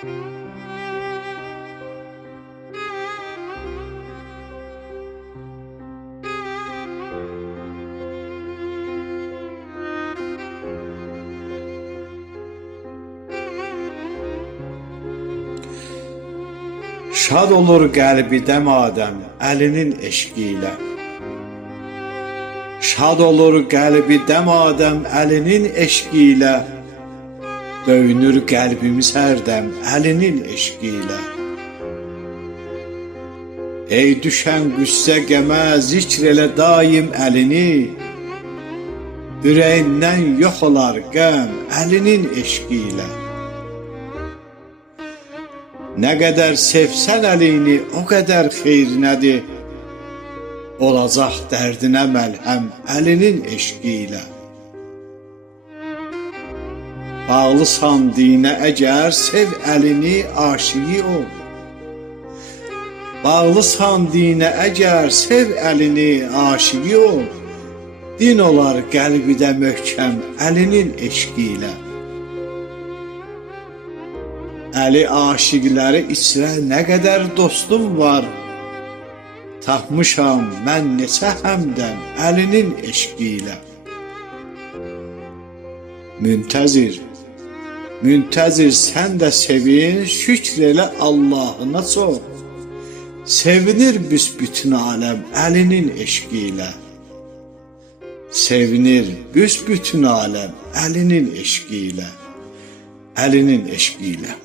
Şad olur qəlbi dəmadəm əlinin eşqi ilə. Şad olur qəlbi dəmadəm əlinin eşqi ilə. Döyünür qəlbimiz hərdəm əlinin eşqi ilə. Ey düşən qüssə qəmə zikr elə daim əlini. Ürəyindən yox olar qəm əlinin eşqi ilə. Nə qədər sevsən əlini, o qədər xeyrinədir. Olacaq dərdinə məlhəm əlinin eşqi ilə. Bağlısan dinə əgər, sev əlini, aşiqi ol. Bağlısan dinə əgər, sev əlini, aşiqi ol. Din olar qəlbidə möhkəm əlinin eşqi ilə. Əli aşiqləri içrə nə qədər dostum var. Tapmışam mən neçə həmdən əlinin eşqi ilə. Müntəzir, müntəzir sən də sevin, şükr elə Allahına çox. Sevinir büsbütün aləm əlinin eşqi ilə. Sevinir büsbütün aləm əlinin eşqi ilə. Əlinin eşqi ilə.